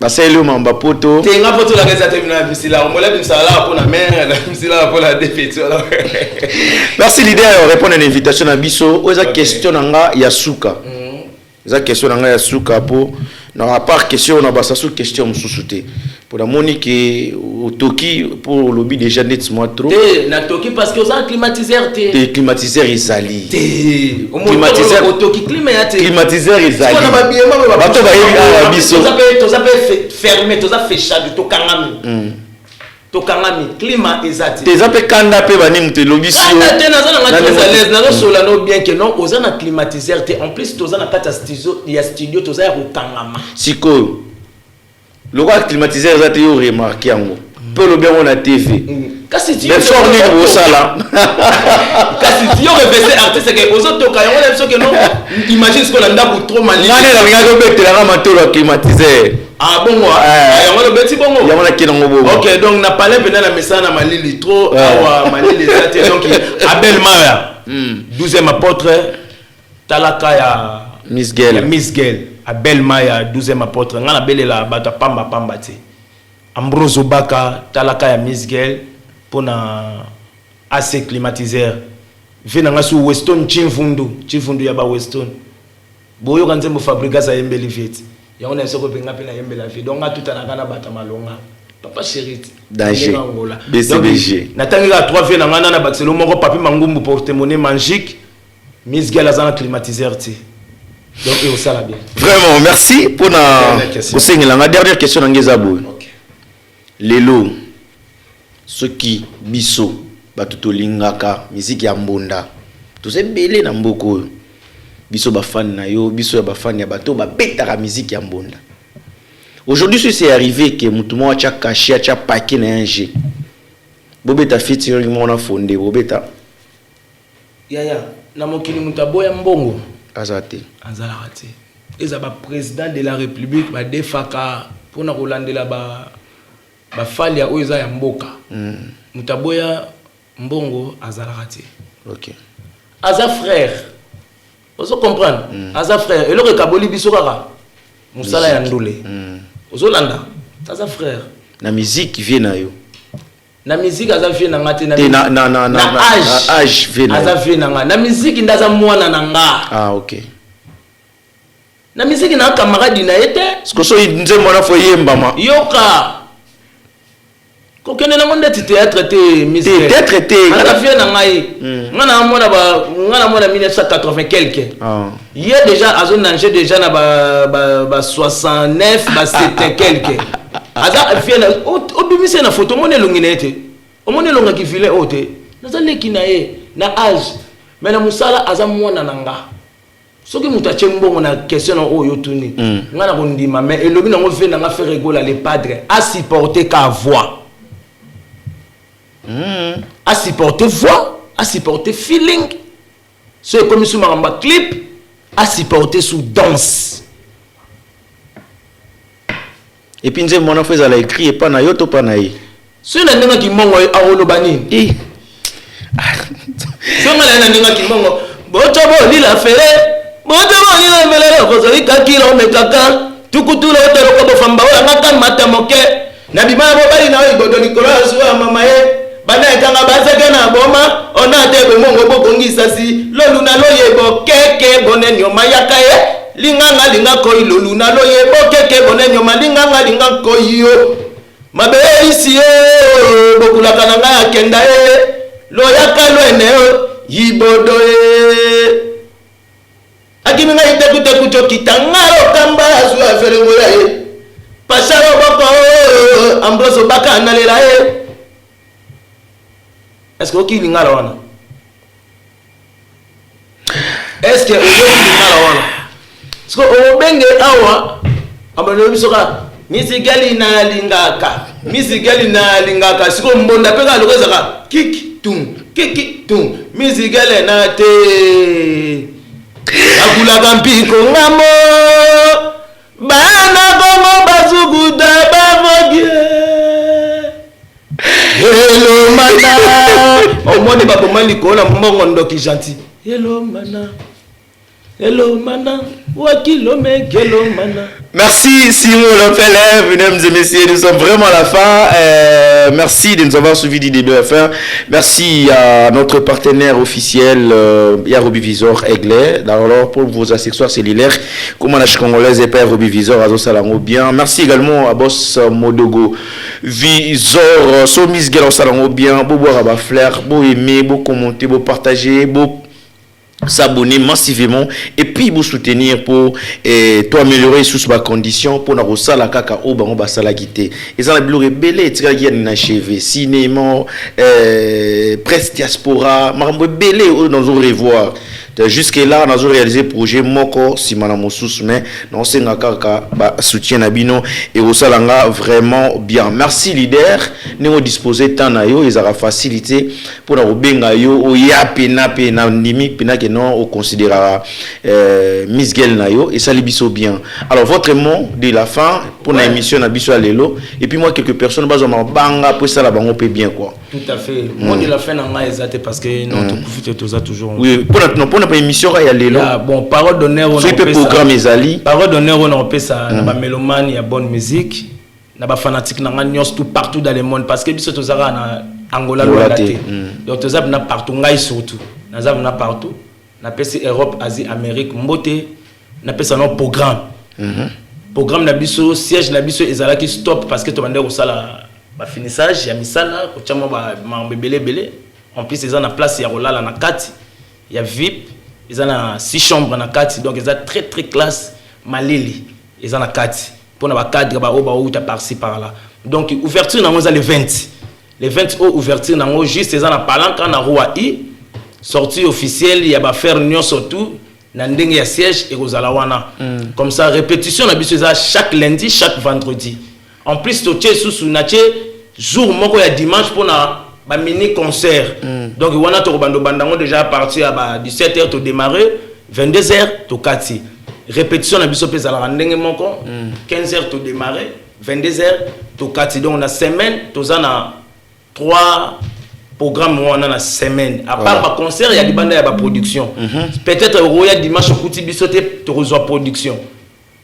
Ba selo mamba poto. Te nga poto la ngeza terminer la bimisila. On molève bimisala pour la mère, la bimisila pour la défaite. Merci l'idée à répondre à l'invitation à Bisso. Oza question nanga yasuka. Eza question nanga yasuka po na à part question na basa sous question msusute. Pour la monique au Toki pour lobby déjà net moi trop. Te na Toki parce que oza climatiseur te. Te climatiseur isali. Te climatiseur au Toki climat te. Climatiseur isali. On a bien moi ba to ba yebi à Bisso. Toza fermé, toza fechado to kangami. To kangami climat ezati. Te zape kanda pe bani mte lobby sio. Te na zana ngati à l'aise na sola no bien que non oza na climatiseur te en plus toza na kata studio ya studio toza ya kangama. Siko. Le roi climatiseur ezati yo remarquer yango. Peu le bien on a TV. Kasi tu mais fort ni au sala. Kasi tu yo revêté artiste que ozo to kayo on que non imagine ce qu'on a ndako trop mal. Ngane na binga ko betela ka matolo climatiseur. Ah bon moi yango beti bongo. Yango na kina ngobo. OK donc na parler pendant la message na malili trop awa malili ezati donc Abel Maya 12e apôtre talaka ya Miss Girl. Abel Maya 12e apôtre ngana belela bata pamba ti Ambrose Obaka talaka ya Miss Girl pona AC climatiseur vina ngasu Weston Chimfundu ya ba Weston boyo kanze mo fabrika za yembeli vite yango na soko penga pena yembela vite donc atuta na kana bata malonga papa chéri danger BCBG natangi ka 3 vina ngana na Barcelone moko papi mangumbu porte-monnaie magique Miss Girl azana climatiseur ti. Donc et ça la bien. Vraiment merci pour la dernière question ngezabo. OK. Lelo ceux qui biso batuto lingaka musique ya mbonda. To se belé na mboko. Biso ba fan na yo, biso ya ba fan ya bato ba betaka musique ya mbonda. Aujourd'hui c'est arrivé que mutumo acha caché acha paquet na NG. Bobeta featuring mona fondé bobeta. Ya na mokili mutaboya mbongo. Azate. Azala te. Eza ba président de la République ba defaka pona kolandela ba fali ya oza ya mboka. Mutaboya mbongo azala te. OK. Aza frère. Ozo comprendre? Aza frère. Eloko kaboli biso kaka. Musala ya ndule. Ozo landa. Aza frère. Na musique vient na yo. Na musique aza vient na ngate na âge vient aza vient na nga. Na musique ndaza mwana na nga. Ah OK. Na musique na camarade na ete. Sko so nze mwana fo yembama. Yoka. Kokene na monde théâtre te musique. Théâtre te. Aza vient na ngai. Ngana mwana 1980 quelque. Ah. Il y a déjà azo nanger déjà na ba 69 ba 70 quelque. Aza vient na obimise na photo mone longi na ete. Omone longa ki vile ote. Naza leki na ye na âge. Mais na musala aza mwana nanga. Soki muta chembongo na question oyo tuni. Ngana ko ndima mais elobi na ngo ve na nga faire rigoler les padres à supporter ka voix. À supporter voix, à supporter feeling. Ce comme sous maramba clip, à supporter sous danse. Et puis nze mwana fo ezala écrit et pas na yo to pas na ye. so na ndinga kimongo awolo banini so ngala ndinga kimongo boto bo lila fere boto bo lila fere ko so ikakilo mekaka tukutula otero ko bofamba wala ngaka mata moke na bimabo bali na ibodo Nicolas wa mama ye bana ekanga bazeke na boma ona te be mongo bokongisa si lolu na loyebo keke boneni o mayaka ye linganga linga koyi lolu na loyebo keke boneni o malinganga linga koyi yo mabe isi ye bokulaka na nga kenda ye loyaka lwene yibodo ye akimi nga itekute kucho kitangaro kamba asu afere ngoya ye pasaro boko ambroso baka analela ye. Est-ce que oki lingala wana? Est-ce que oki lingala wana? Est-ce que obenge awa ambalo bisoka misigeli na lingaka siko mbonda peka lokozaka kiki tum misigele na te akula mpiko ngamo bana komo bazuguda bavogie hello mana omoni babomali kona mbongo ndoki gentil hello mana wakilo megelo mana. Merci Simon Lopele, mesdames et messieurs, nous sommes vraiment à la fin. Merci de nous avoir suivis du début à la fin. Merci à notre partenaire officiel, Yarobi Visor Aigle. Alors pour vos accessoires cellulaires, comme on a congolaise et père Robi Visor, Azo Salango bien. Merci également à Boss Modogo Visor, Somis Gelo Salango bien. Beau boire à bas flair, beau aimer, beau commenter, beau partager, beau s'abonner massivement et puis vous soutenir pour toi améliorer sous ma condition pour na sala kaka o bango basala guité et ça la blure belé tika na chevé cinéma presse diaspora marambo belé dans nous revoir jusque là on a réalisé projet moko simana mosus mais non c'est kaka ba soutien na bino et au salanga vraiment bien. Merci leader nous disposer tant na yo ils aura facilité pour na benga yo o ya pena ndimi pena que non on considérera Miss Gel Nayo et ça libiso bien. Alors votre mot de la fin pour la émission na biso lelo et puis moi quelques personnes bazoma banga pour ça la bango peut bien quoi. Tout à fait. Mot de la fin na nga exact parce que non tout profite tout ça toujours. Oui, pour la émission ya lelo. Bon parole d'honneur on peut programme ezali. Parole d'honneur on peut ça na ba mélomane ya bonne musique na ba fanatique na nga nyos tout partout dans le monde parce que biso tozara na Angola loyauté. Donc tozab na partout ngai surtout. Na zab na partout. Na pesi Europe, Asie, Amérique, mbote, na pesi un programme. Programme na biso, siège na biso ezala qui stop parce que to bande ko sala ba finissage ya misala ko chama ba belé. En plus ils ont na place ya rolala na kati, ya VIP, ils ont na 6 chambres na kati donc ils ont très classe malili. Ils ont na kati pour na ba cadre ba ou ta par-ci par là. Donc ouverture na ngoza le 20. Les 20 ouverture na ngo juste ils ont na palanka na roi I. Sortie officielle, il y a faire union surtout, il y a siège et comme ça, répétition, on a chaque lundi, chaque vendredi. En plus, tu as jour, il y a dimanche pour un mini concert. Donc, on a déjà parti à 17h, tu démarrer, 22h, tu kati. Répétition, on a 15h, tu démarrer, 22h, tu kati. Donc, on a semaine, tu as 3 programme on a la semaine à part par concert il y a des bandes à la production peut-être roya dimanche kuti bisoté tu reçois production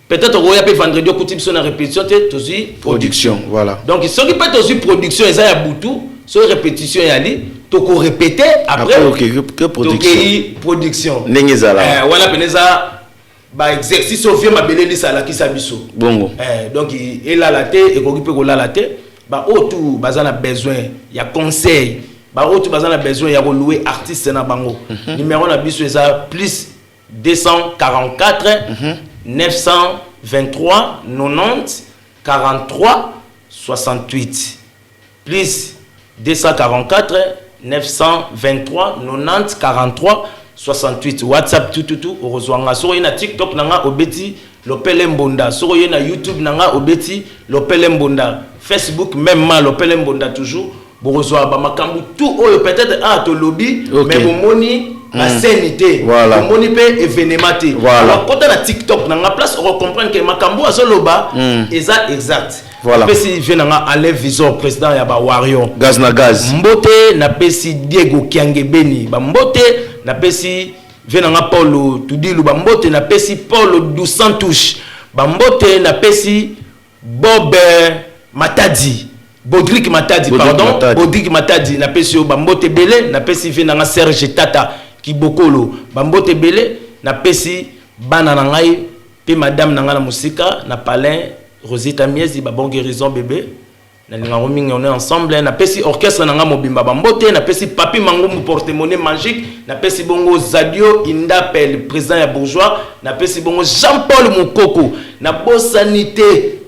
peut-être roya peut vendredi kuti biso na répétition tu aussi production voilà donc ce qui peut aussi production ils a boutou sur répétition y ali tu ko répéter après que production nengezala voilà peneza ba exercice au vieux mabelé li sala ki sabiso bongo donc il a la tête et ko peut ko la tête ba autour bazana besoin il y a conseil ba autre bazana besoin ya louer artiste na bango numéro na biso eza plus 244 923 90 43 68 plus 244 923 90 43 68 WhatsApp tout rejoindra sur na TikTok nanga obeti Lopele Mbonda sur na YouTube nanga obeti Lopele Mbonda Facebook même mal Lopele Mbonda toujours. Pour recevoir makambu tout peut-être à to lobby mais au moni na scène voilà moni pe événement té alors quand na TikTok na place on comprendre que makambo azoloba exact voilà pesi venanga Alain Visor président ya ba Wario gaz na gaz mbote na pesi Diego Kiangebeni ba mbote na pesi venanga Paulo Tudilu ba mbote na pesi Paulo dos Santos ba mbote na pesi Bob Matadi Bodrick Matadi Bodrick Matadi na pesi ba mbote belé na pesi venanga Serge Tata Kibokolo ba mbote belé na pesi bana na ngai pe madame na nga na musika na palin Rosita Miezi ba bon guérison bébé na linga mingi on est ensemble na pesi orchestre na nga mobimba ba mbote na pesi papi mangumu porte-monnaie magique na pesi bongo Zadio Indapel président ya bourgeois na pesi bongo Jean-Paul Mukoko na bosanité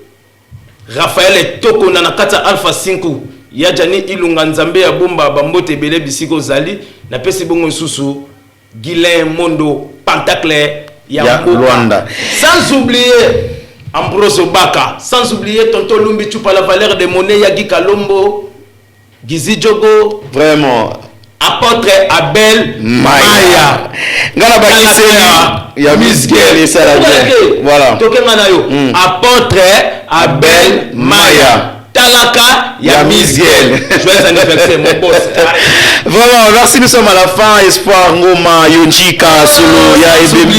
Raphaël Toko na kata Alpha 5 ya Jani Ilunga Nzambe ya bomba ba mbote belé bisiko zali na pesi bongo susu Guilain Mondo Pantacler ya Luanda sans oublier Ambrose Baka, sans oublier Tonton Lumbi Chupa la valeur de monnaie Yagi Kalombo, Gizi Djogo, vraiment apôtre Abel Maya. Ngala bakiseli ya Misgel et ça la bien. Voilà. Tokenga na yo. Apôtre Abel Maya. Talaka ya Misgel. Joyeux anniversaire mon boss. Vraiment, merci, nous sommes à la fin. Espoir Ngoma Yonjika solo ya EBB.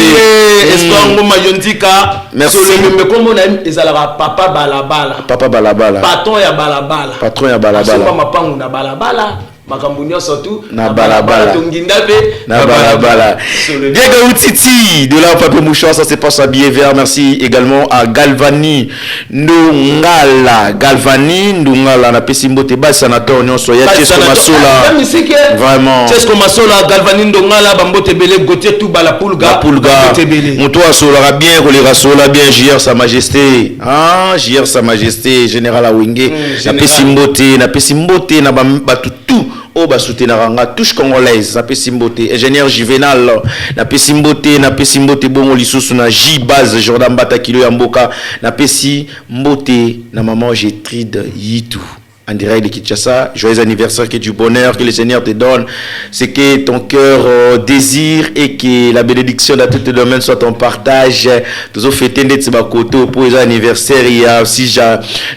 Espoir Ngoma Yonjika. Merci. Solo me kombo na ezalaka papa balabala. Papa balabala. Patron ya balabala. Patron ya balabala. Sopa mapangu na balabala. Makambunia surtout na balabala na balabala. Diego Utiti de la Pape Mouchoir, ça se passe à Billet Vert. Merci également à Galvani Ndungala na Pesimbo Teba Sanator Nyon Soya Chesco Masola vraiment Chesco Masola Galvani Ndungala Bambote Bele Gautier tout bala Pulga Mouto Asola bien Rolera Sola bien JR Sa Majesté JR Sa Majesté Général Awenge na Pesimbote na batu tout o ba soutenaranga touche congolaise na Pesimbote ingénieur Juvenal na Pesimbote bongo lisusu na J base Jordan Bata kilo ya mboka na Pesimbote na maman Gétrude Yitou en direct de Kinshasa. Joyeux anniversaire, que du bonheur que le Seigneur te donne, c'est que ton cœur désire et que la bénédiction de tout le domaine soit ton partage. Toujours fêter d'être côté pour les anniversaires. Il y a aussi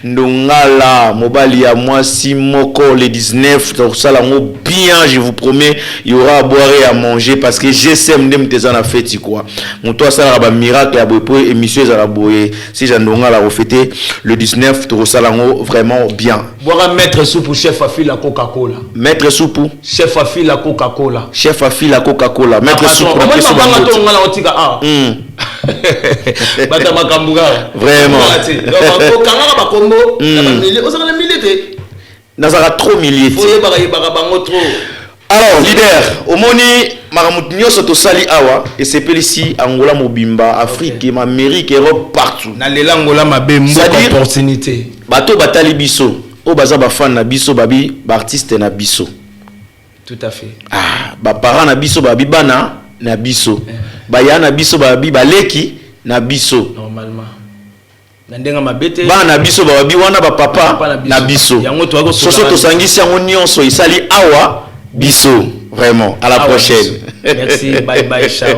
Ndongala Mobali à moi Simoko le 19 ça là bien, je vous promets, il y aura à boire et à manger parce que j'aime même tes en fête quoi. Mon toi ça là miracle à boire émission à la boire. Si Ndongala refêter le 19 ça là vraiment bien. Maître Soupou, chef à fil à Coca-Cola. Maître Soupou. Chef à fil à Coca-Cola. Chef à fil à Coca-Cola. Maître Soupou. Vraiment. Trop milliers. Alors, leader, au moni, Maramoutinho soto sali awa, et c'est ici Angola Mobimba, Afrique, Amérique, Europe, partout. Dans les Angola, ma belle opportunité. Bateau Batali Bisso. O baza ba fan na biso babi ba artiste na biso. Tout à fait. Ba parents na biso babi bana na biso. Ba ya na biso babi baleki na biso. Normalement. Na ndenga mabete. Ba na biso babi wana ba papa na biso. Soso to sangisi yango nyonso isali awa biso. Vraiment. À la prochaine. Merci. Bye bye. Ciao.